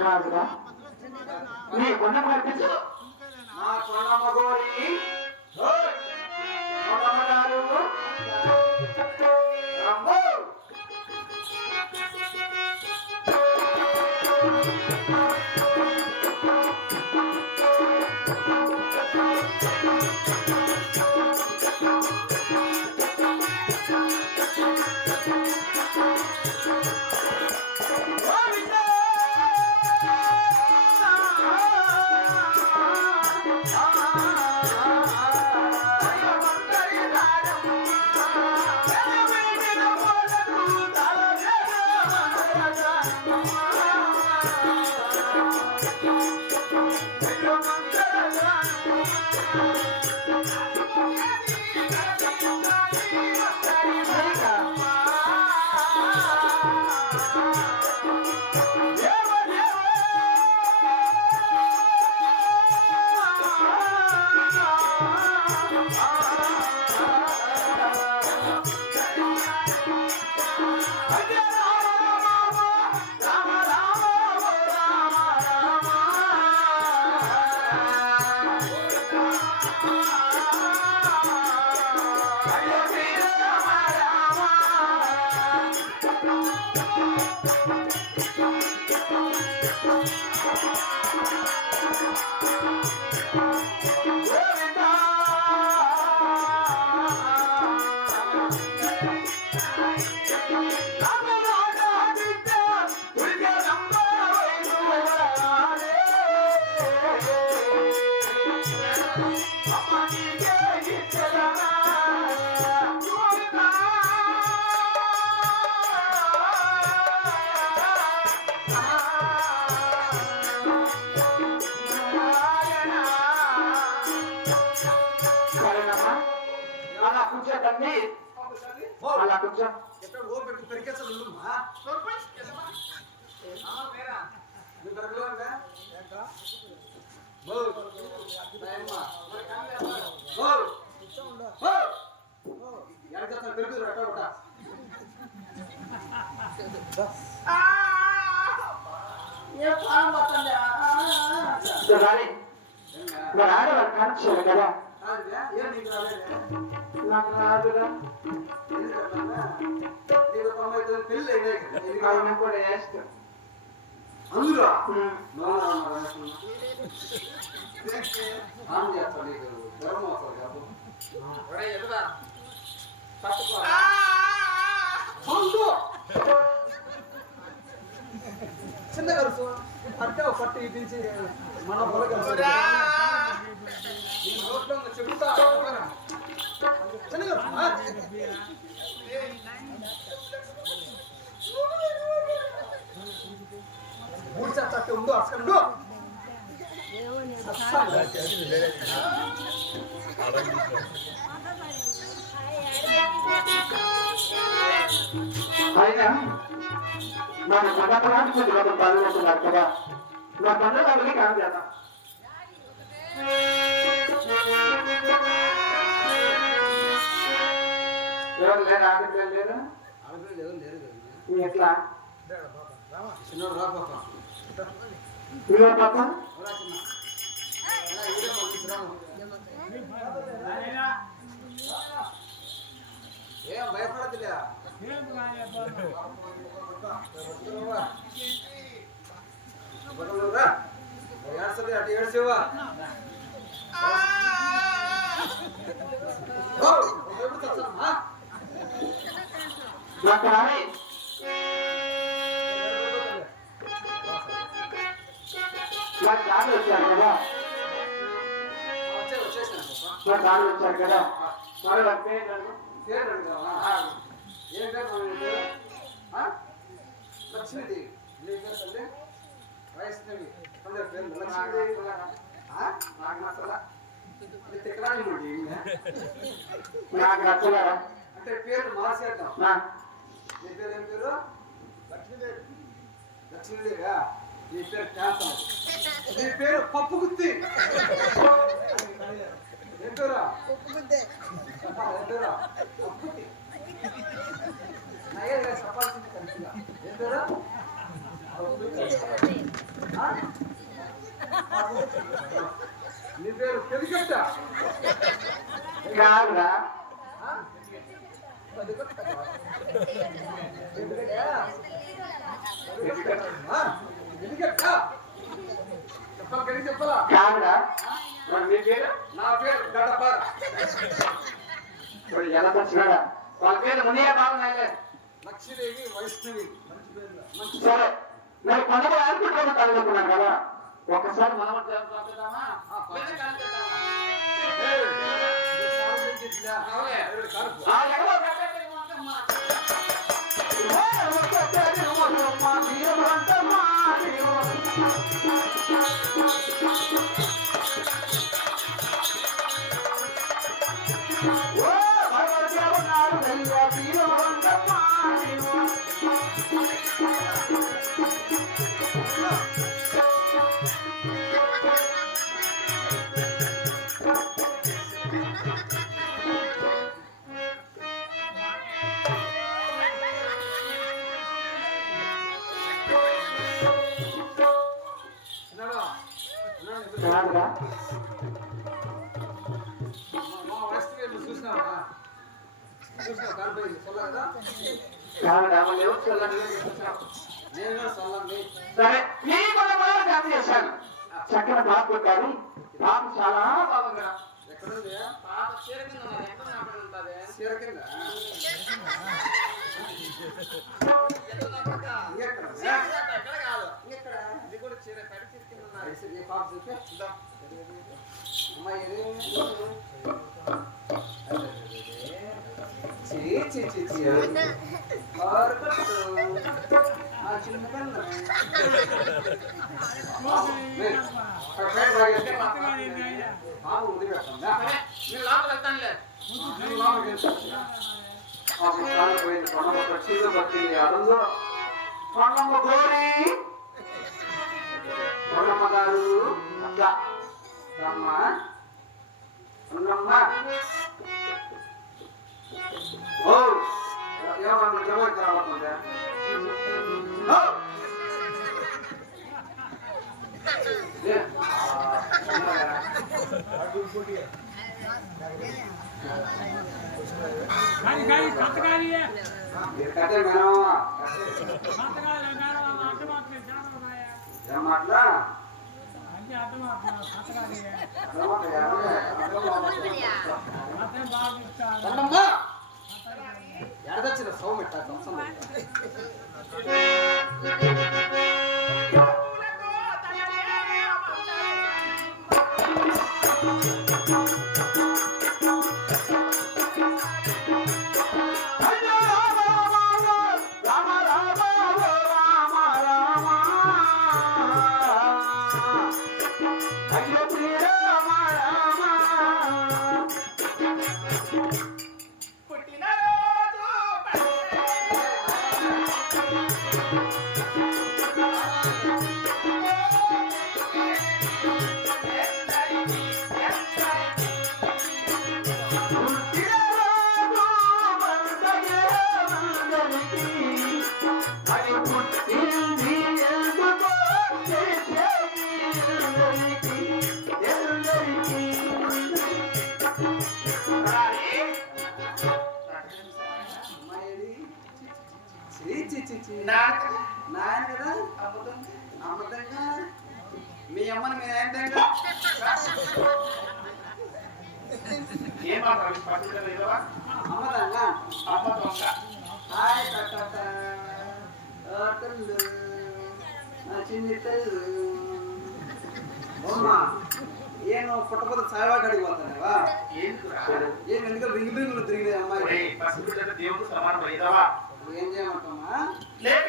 కాదురా నీ కొండమ్మ కనిపించు నా కొండమ్మ గోరి కొండమ్మ గారు అమ్మో అలా కూర్చో ఎక్కడ ఓ పెట్టి పెరికేసలు ఉండుమా సర్పంచ్ మేరా నీ దరగలో ఉందా ఏంటా బో నాయమ్మా బో కూర్చో ఉండు బో యాడక పెరుగు రటోట ఏ పాం బతందా సరాలి వరాడ వరకాచే కదా ఆదియా ఏ నీకు రాలేదా నాకు రాదురా నీకు తొంభై పిల్లలు అయినా కూడా వేస్తాం అందులో చిన్న కలుసు పట్టే పట్టు ఇప్పించి మన నోట్లో చెబుతా చిన్న మూడు చట్టు ఉండు అసలు అయినా మన పదపరానికి కొంచెం పాల్గొంటున్నారు కదా నా పండుగ కాదు కదా ఎవరు లేరు ఆడపిల్లలు లేరు ఎట్లా చిన్నోడు రా పాప పాప ఏం భయపడదులే అటు ఏడ్చేవా వచ్చారు కదా వచ్చారు కదా పేరు లక్ష్మీదేవి నీ పేరు తల్లి వైష్ణవి తల్లి పేరు లక్ష్మీదేవి నాకు నచ్చలా నాకు నచ్చలా అంటే పేరు మార్చేద్దాం నీ పేరు ఏం పేరు లక్ష్మీదేవి లక్ష్మీదేవిగా నీ పేరు క్యాన్సర్ నీ పేరు పప్పు గుత్తి ఏం పేరా ఏం పేరా పప్పు గుత్తి నయ్యగా చెప్పాల్సింది కరెక్ట్గా ఏం పేరా నీ పేరు పెరిగట్ట కాదురా చెప్పాలా కాదురా మీ పేరు నా పేరు గడప ఎలా వచ్చినాడా వాళ్ళ పేరు మునియా బాగున్నాయిలే లక్ష్మీదేవి వైష్ణవి సరే మరి కొండకు ఆడుకుంటామని తల్లుకున్నాను కదా ఒకసారి మనం చేశాను చక్కని బాబు కొట్టారు బాబు చాలా బాగుంది ఎడదచ్చిన సౌమెట్ట నాయన కదా అబద్ధంగా మీ అమ్మని మీ నాయన అమ్మదంగా హాయ్ తల్లు నా చిన్ని తల్లు అమ్మా ಏನು ಪುಟ್ಟಪದ ಸಾಯವಾಗಿ ಅಡಿಗೆ ಬರ್ತಾನೆವಾ ಏನು ఎందుకు రింగ్ రింగ్ తిరిగినాయి అమ్మాయి దేవుడు సమానం ఏం చేయమంటామా లేక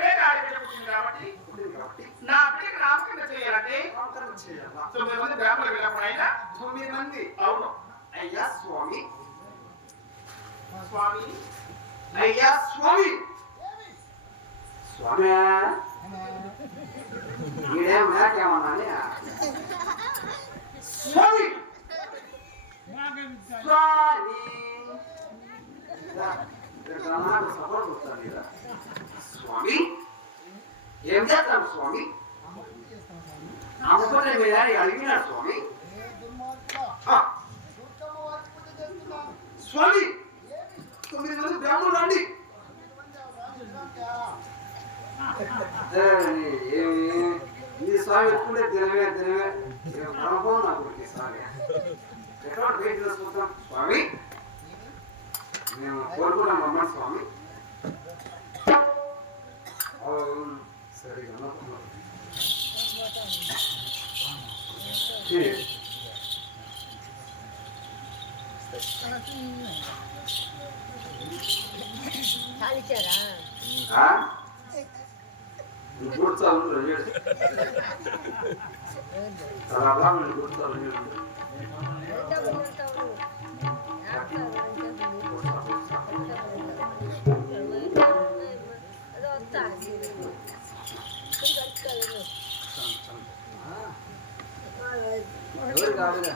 పుట్టింది కాబట్టి పుట్టింది కాబట్టి నా బిడ్డకి నామకరణ చేయాలంటే నామకరణం చేయాలా? 9 మంది బ్రాహ్మణులు వెళ్ళినప్పుడు అయినా 9 మంది. అవును అయ్యా స్వామి, స్వామి అయ్యా స్వామి, స్వామి ఈడేం నాకేమన్నాని స్వామి స్వామి నాకు సపోర్ట్ వస్తుంది కదా. స్వామి ఏం చేస్తాను స్వామి? అమ్ముకునే మీద అడిగినాడు స్వామి. స్వామి 9 మంది బ్రాహ్మణులు అండి. ఈ స్వామి ఎప్పుడే దినమే అనుభవం నాకు స్వామి ఎక్కడ వెయిట్ చేసుకుంటాం స్వామి. మేము కోరుకున్నాం రమ్మని స్వామి. సరిగా కూర్చోను చాలా బాగా కూర్చోను. ఎవరు కాదుగా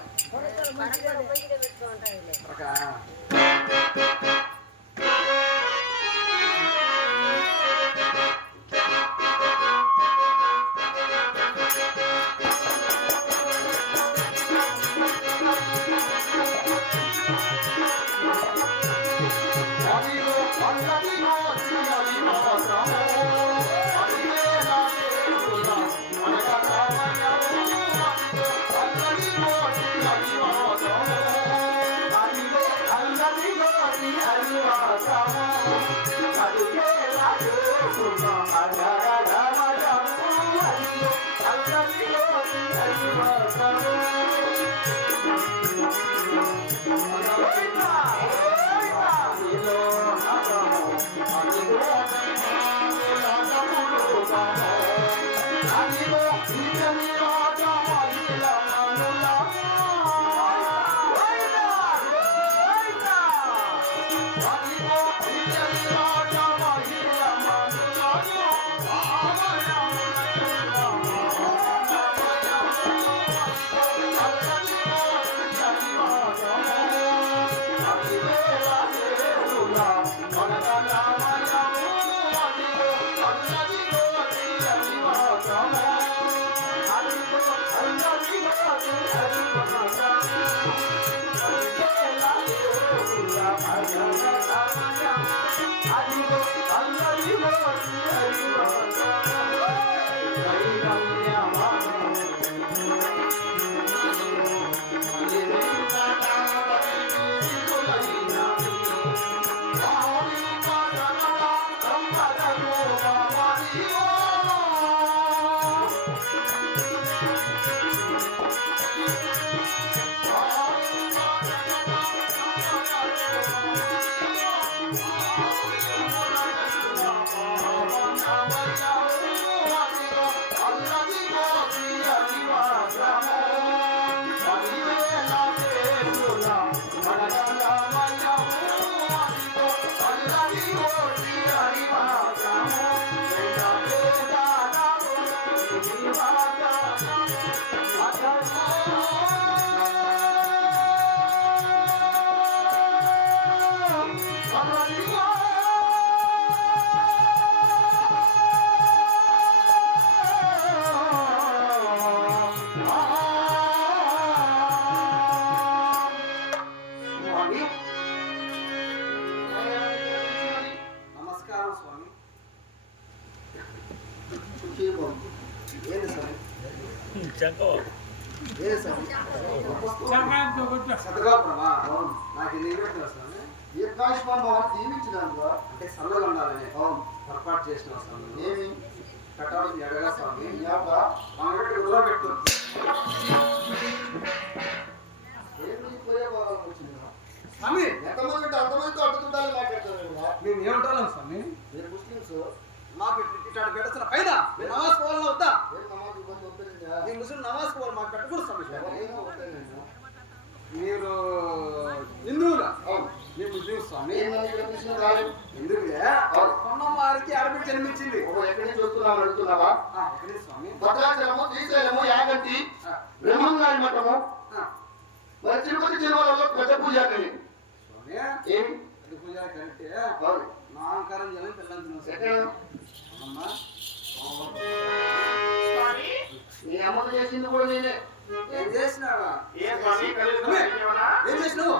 అంటే సన్నగా ఉండాలని పొరపాటు చేసిన ఏమి కట్టాల్సింది ఎడగా స్వామి మామూలు గుర్రం పెట్టుకోండి. స్వామి ఎంతమంది అంటే అంతమందితో అడ్డుతుండాలి మాట్లాడతారు. మేము ఏమంటాం స్వామి? మీరు ముస్లిమ్స్ మా పెట్టి ఇట్లాంటి పెట్టచ్చు పైన మీరు నమాజ్ పోవాలన్నా వద్దా నీ ముస్లిం నమాజ్ పోవాలి మాకు పెట్టకూడదు సమస్య మీరు హిందువులా మీరు ముస్లిం స్వామి ఎందుకులే వారికి ఆడబిడ్డ జన్మించింది ఎక్కడి నుంచి వస్తున్నావు అడుగుతున్నావా? ఎక్కడి స్వామి భద్రాచలము, శ్రీశైలము, యాగంటి, బ్రహ్మంగారి మఠము, మరి తిరుపతి తిరుమలలో పెద్ద పూజారి. స్వామి ఏమి అది పూజ కరెక్టే అవును. నామకరణం చేయాలని పిల్లలు ఎక్కడ అమ్మా స్వామి నీ అమ్మకు చేసింది కూడా నేనే. ఏం చేసినావా ఏ స్వామి కలిసి ఏం చేసినావు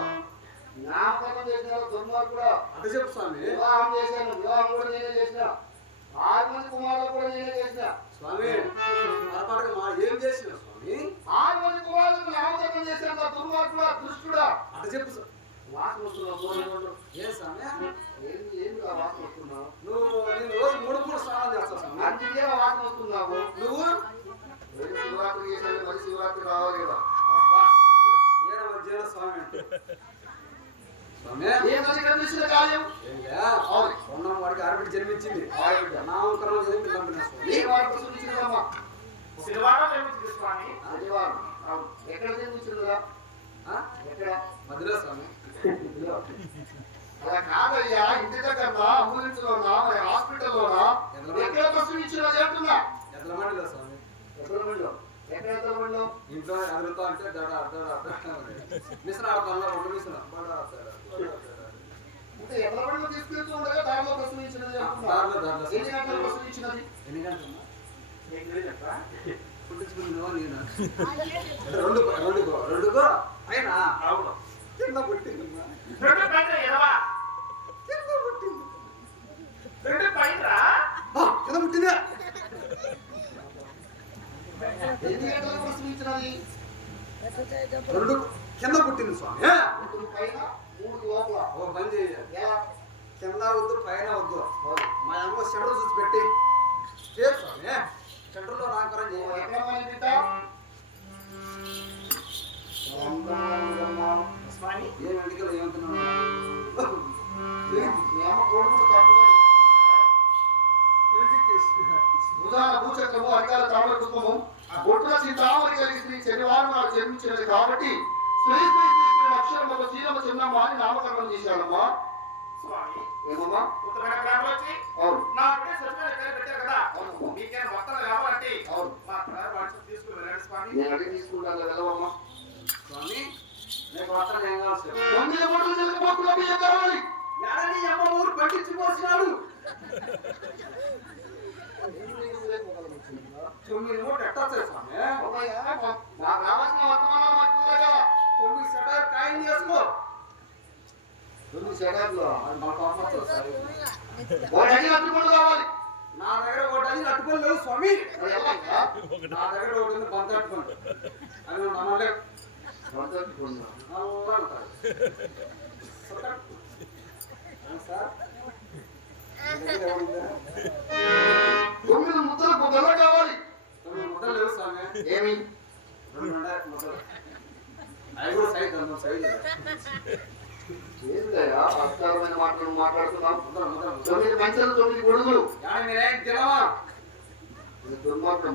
నామకరణం చేసిన దుర్మార్గుడా. అంటే చెప్పు స్వామి వివాహం చేశాను, వివాహం కూడా నేనే చేసిన. 6 మంది కుమారులు కూడా నేనే చేసిన. స్వామి పొరపాటుగా మా ఏం చేసినావు స్వామి 6 మంది కుమారులకు నామకరణం చేశాను దుర్మార్గుడా, దుష్టుడా. అంటే చెప్పు స్వామి. వాసన వస్తున్నావు దూరంలో. ఏం స్వామి ఏంటి వాసన వస్తున్నావు? నేను రోజు 3 స్నానాలు చేస్తావు స్వామి అందుకే వాసన వస్తున్నావు. నువ్వు శివరాత్రి చేశాను, మరి శివరాత్రి రావాలి కదా. అబ్బా ఏడ మధ్యాహ్న స్వామి అంటే స్వామి ఏమని కనిపిస్తున్న కార్యం? ఉన్నం వాడికి ఆడబిడ్డ జన్మించింది నామకరణం చేసి పిల్లలు స్వామి నీ వాడికి సూచించినదమ్మా. శనివారం జరుగుతుంది స్వామి. శనివారం. అవును. ఎక్కడ జన్మించిందా? ఎక్కడ? మధుర స్వామి అలా కాదయ్యా, ఇంటి దగ్గర అంబులెన్స్ లోనా, మరి హాస్పిటల్లోనా, ఎక్కడ ప్రసవించినా చెప్తున్నా. ఎట్లమాడిలో స్వామి ఎక్కడ ఇంట్లో అదురుతా అంటే మిషన్ ఆడతాను 2 మిషన్ అంటే ఎక్కడ తీసుకెళ్తూ ఉండగా దారిలో ప్రసవించినది చెప్తున్నా. దారిలో ఎన్ని గంటలు ప్రసవించినది? ఎన్ని గంటలు ఏంటి చెప్పరా? పుట్టించుకున్నావు నేను రెండుగో అయినా అవును. కింద పుట్టిందమ్మా రెండు పైన ఎదవా? కింద పుట్టింది రెండు పైనరా? కింద పుట్టిందా ఎన్ని గంటలు ప్రసవించినది? 2 కింద పుట్టింది స్వామి ఇప్పుడు పైన 3 లోపల. ఓ పని చేయాలి ఎలా? కింద వద్దు పైన వద్దు మా అమ్మ షెడర్ చూసి పెట్టి చేరు స్వామి షెడర్లో నామకరణం చేయాలి ఎక్కడ మళ్ళీ బిడ్డ? స్వామి ఏం ఎంటికలు ఏమంటున్నావు మీ అమ్మ కొడుకు తప్పుగా ఉదాహరణ భూచక్రము, అరికాల తామర కుటుంబము, బొట్టుల చింతామణి కలిగి స్త్రీ శనివారం నాడు జన్మించినది కాబట్టి అక్షరము శ్రీరమ చిన్నమ్మ అని నామకరణం చేశాడమ్మా. స్వామి ఏమమ్మా? ఉత్తమైన గ్రామం వచ్చి అవును. నా బిడ్డ సత్యమైన పేరు పెట్టారు కదా. అవును. మీకేం వస్త్రాలు కావాలంటే అవును. మా వాట్సాప్ తీసుకుని వెళ్ళండి స్వామి. నేను అడిగి తీసుకుంటాను, వెళ్ళవమ్మా. స్వామి నేను మాత్రం ఏం కావాలి 9 బొట్టులు చిలకపోతున్నా బియ్యం కావాలి. ఏడని అమ్మ ఊరు పట్టించిపోసినాడు 9 మూట ఎట్టొచ్చు స్వామి అమ్మయ్యా, నాకు రావాల్సిన వర్తమానాలు మాకు ఇవ్వలే కదా. 9 సెటర్ కాయిన్ చేసుకో 9 సెకండ్లు. అది మా పాప సరే ఓ డజన్ అట్టుకుంటూ కావాలి. నా దగ్గర ఒకటి అది అట్టుకొని లేవు స్వామి మరి ఎలాగా? నా దగ్గర ఒకటి ఉంది బంత అట్టుకోండి అది నువ్వు నమ్మలేవు వర్తట్టుకున్నా. నల్లగా ఉంటాడు సార్ మీ దగ్గర ఎవరుందా 9 ముద్దలు బుగ్గలు కావాలి. 9 ముద్దలు లేవు స్వామి ఏమి? 2 ఉన్నాయి ముద్దలు అవి కూడా సైజ్ అంత సైజ్ ఏందయ్యా అర్థమైన మాటలు మాట్లాడుతున్నాం? ముద్దలు ముద్దలు 9 మంచాలు, 9 గొడుగులు. యాడ మీరేం తినవా ఇది దుర్మార్గం.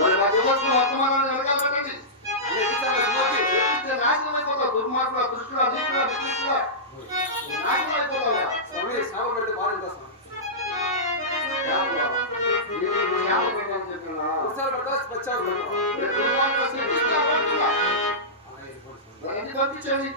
మరి మాకు ఇవ్వాల్సిన వర్తమానాన్ని వెనకాల పెట్టండి. నాశనం అయిపోతావు దుర్మార్గుల, దుష్టుల, నీచుల, నికృష్టుల. నాశనం అయిపోతావు. స్వామి సేవ పెడితే బాగుంటుంది చెప్పినా ఒకసారి పెడతా పచ్చాలు పెడతా దుర్మార్గుల శిక్షించి అవంతుల. అవన్నీ పంపించండి.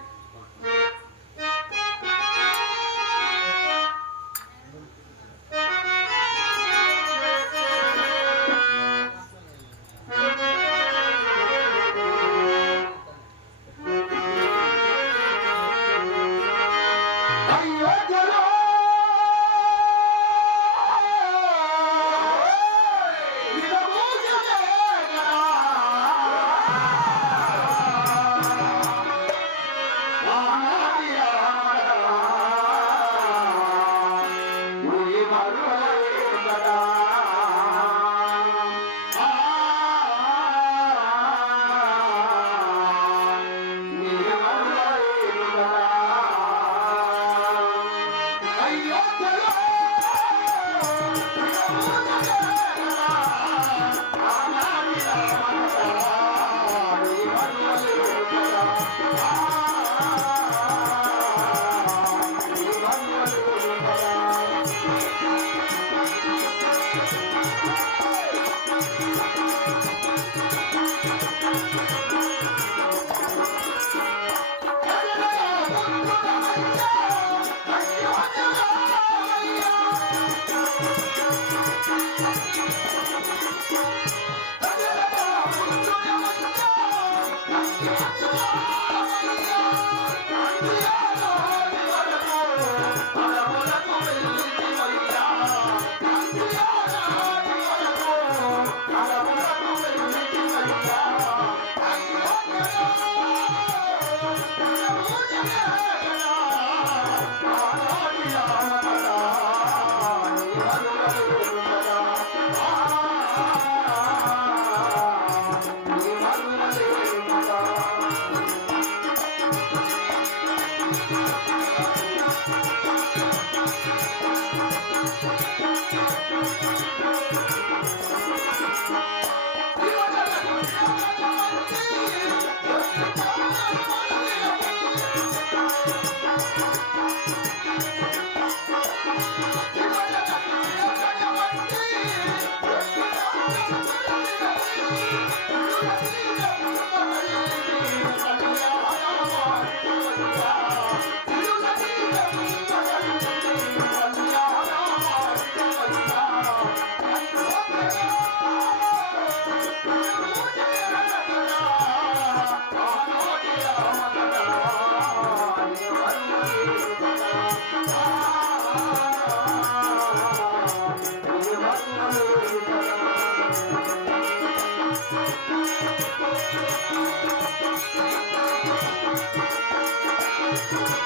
Thank you.